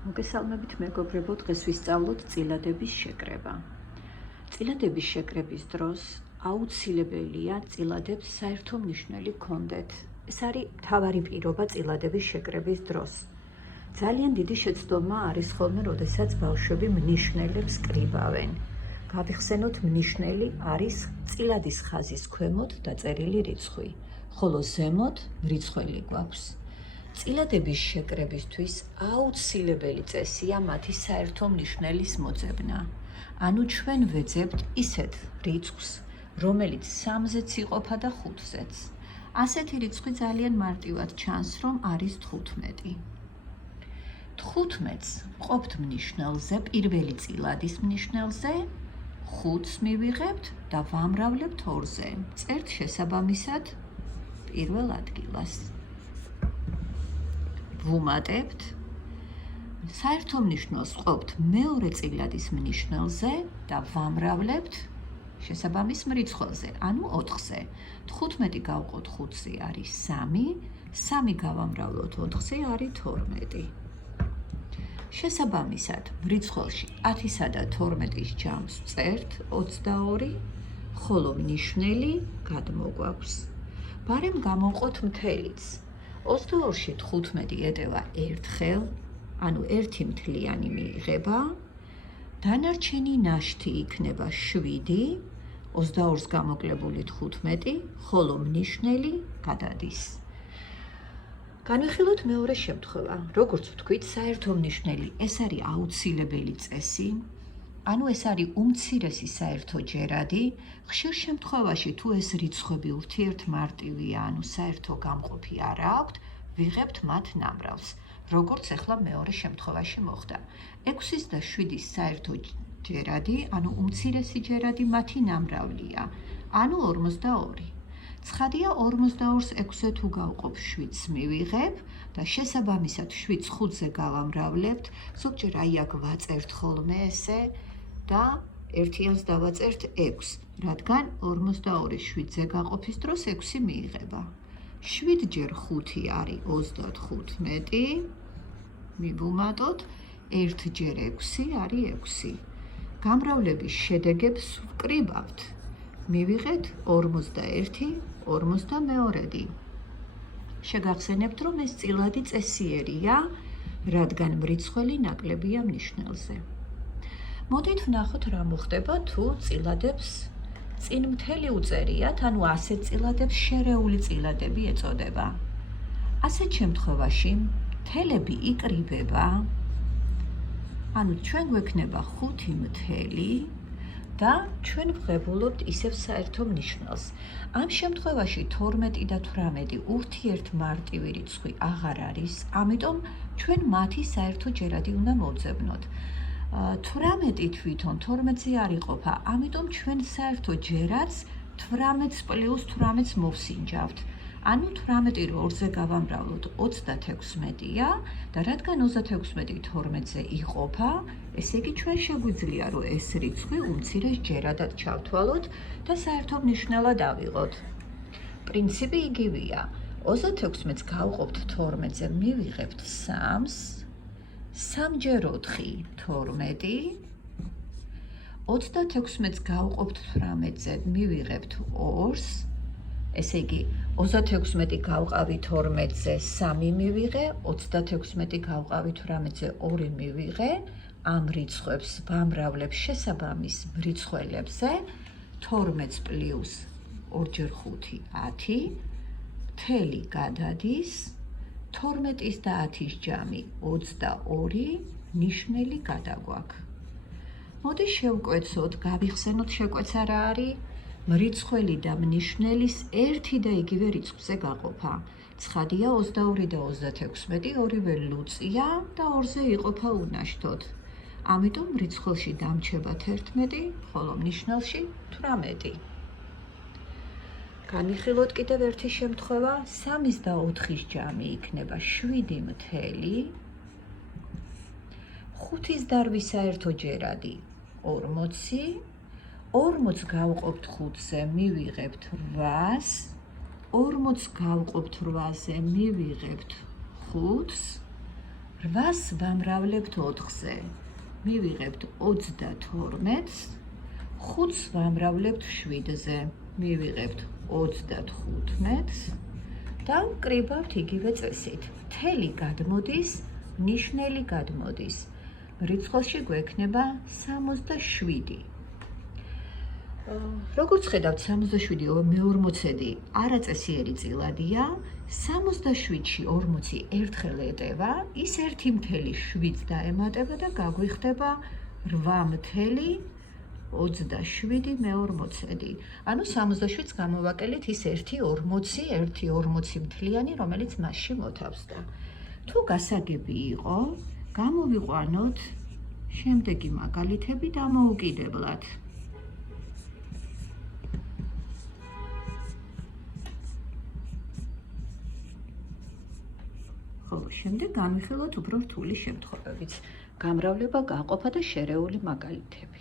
მოგესალმებით მეგობრებო, დღეს ვისწავლოთ წილადების შეკრება. წილადების შეკრების დროს აუცილებელია წილადებს საერთო მნიშვნელი ჰქონდეთ. ეს არის მთავარი პირობა წილადების შეკრების დროს. ძალიან დიდი შეცდომა არის ხოლმე, როდესაც ბავშვები მნიშვნელებს კრიბავენ. გავიხსენოთ, მნიშვნელი არის წილადის ხაზის ქვემოთ დაწერილი რიცხვი, ხოლო ზემოთ მრიცხველი გვაქვს. წილადების შეკრებისთვის აუცილებელი წესია მათი საერთო მნიშვნელის მოძებნა. ანუ ჩვენ ვეძებთ ისეთ რიცხვს, რომელიც 3-ზეც იყოფა და 5-ზეც. ასეთი რიცხვი ძალიან მარტივად ჩანს, რომ არის 15. 15-ს ვყოფთ მნიშვნელზე, პირველი წილადის მნიშვნელზე, 5-ს მივიღებთ და ვამრავლებთ 2-ზე. წერთ შესაბამისად პირველ ადგილას. ვუმატებთ, საერთო მნიშვნელს ვყოფთ მეორე წილადის მნიშვნელზე და ვამრავლებთ შესაბამის მრიცხველზე, ანუ 4-ზე. 15 გავყოთ 5-ზე არის 3, 3 გავამრავლოთ 4-ზე არის 12. შესაბამისად, მრიცხველში 10-სა და 12-ის ჯამს წერთ 22, ხოლო მნიშვნელი გადმოგვაქვს. ბარემ გამოვყოთ მთელიც. 22-ში 15 ეტევა ერთხელ, ანუ 1 მთლიანი მიიღება, დანარჩენი ნაშთი იქნება 7, 22-ს გამოკლებული 15, ხოლო მნიშვნელი გადადის. განვიხილოთ მეორე შემთხვევა. როგორც ვთქვით, საერთო მნიშვნელი ეს არის აუცილებელი წესი, ანუ ეს არის უმცირესი საერთო ჯერადი. ხშირ შემთხვევაში თუ ეს რიცხვები ურთიერთმარტივია, ანუ საერთო გამყოფი არ აქვთ, ვიღებთ მათ ნამრავს, როგორც ახლა მეორე შემთხვევაში მოხდა. 6-ის და 7-ის საერთო ჯერადი, ანუ უმცირესი ჯერადი მათი ნამრავლია, ანუ 42. ცხადია 42-ს 6-ზე თუ გავყოფ 7-ს მივიღებ და შესაბამისად 7-ს 5-ზე გავამრავლებთ, ზოგჯერ აი აქ ვაწერთ ხოლმე ესე და ერთიანს დავაწერთ 6, რადგან 42-ის 7-ზე გაყოფის დროს 6 მიიღება. 7 ჯერ 5 არის 35, მივუმატოთ, 1 ჯერ 6 არის 6. გამრავლების შედეგებს ვკრიბავთ. მივიღეთ 41, 42. შეგახსენებთ, რომ ეს წილადი წესიერია, რადგან მრიცხველი ნაკლებია მნიშვნელზე. მოდით ვნახოთ, რა მოხდება თუ წილადებს წინ მთელი უწერიათ, ანუ ასეთ წილადებს შერეული წილადები ეწოდება. ასეთ შემთხვევაში მთელები იკრიბება, ანუ ჩვენ გვექნება 5 მთელი და ჩვენ ვღებულობთ ისევ საერთო მნიშვნელს. ამ შემთხვევაში 12 და 18 ურთიერთმარტივი რიცხვი აღარ არის, ამიტომ ჩვენ მათი საერთო ჯერადი უნდა მოვძებნოთ. 18 თვითონ 12-ზე არ იყოფა, ამიტომ ჩვენ საერთო ჯერადს 18 პლუს 18-ს მოვსინჯავთ. ანუ 18 რო 2-ზე გავამრავლოთ 36-ია და რადგან 36 12-ზე იყოფა, ესე იგი ჩვენ შეგვიძლია რომ ეს რიცხვი უმცირეს ჯერადად ჩავთვალოთ და საერთო მნიშვნელად ავიღოთ. პრინციპი იგივეა. 36-ს გავყოფთ 12-ზე, მივიღებთ 3-ს, 3 ჯერ 4 12, 36-ს გავყოფთ 18-ზე, მივიღებთ 2-ს, ესე იგი 36 გავყავი 12-ზე 3 მივიღე, 36 გავყავი 18-ზე 2 მივიღე, ამ რიცხვებს ვამრავლებ შესაბამის მრიცხველებზე, 12 პლუს 2 ჯერ 5 10, მთელი გადადის, 12-ის და 10-ის ჯამი 22, ნიშნელი გადაგვაქვს. მოდი შევკვეცოთ, გავიხსენოთ შეკვეცა რა არის. მრიცხველი და მნიშვნელის ერთი და იგივე რიცხვზე გაყოფა. ცხადია 22 და 36 ორივე ლუწია და 2-ზე იყოფა უნაშთოდ. ამიტომ მრიცხველში დამრჩება 11, ხოლო მნიშვნელში 18. განვიხილოთ კიდევ ერთი შემთხვევა. 3-ის და 4-ის ჯამი იქნება 7 მთელი, 5-ის დარვის საერთო ჯერადი 40, 40-ს გავყოფთ 5-ზე, მივიღებთ 8-ს, 40-ს გავყოფთ 8-ზე, მივიღებთ 5-ს, 8-ს ვამრავლებთ 4-ზე, მივიღებთ 32-ს, 5-ს ვამრავლებთ 7-ზე, მივიღებთ 35-ს და ვკრიბავთ იგივე წესით. მთელი გადმოდის, ნიშნელი გადმოდის. რიცხვში გვექნება 67. როგორც ხედავთ, 67 მე-40 არაწესიერი წილადია. 67-ში 40 ერთხელ ეტევა, ის 1,7 დაემატება და გაგვიხდება 8,27 მე-40. ანუ 67-ს გამოვაკელით ის 1,40 მთლიანი, რომელიც მასში მოთავსდა. თუ გასაგები იყო, გამოვიყვანოთ შემდეგი მაგალითები დამოუკიდებლად. ხოლო შემდეგ განვიხილოთ უფრო რთული შემთხვევებიც. გამრავლება, გაყოფა და შერეული მაგალითები.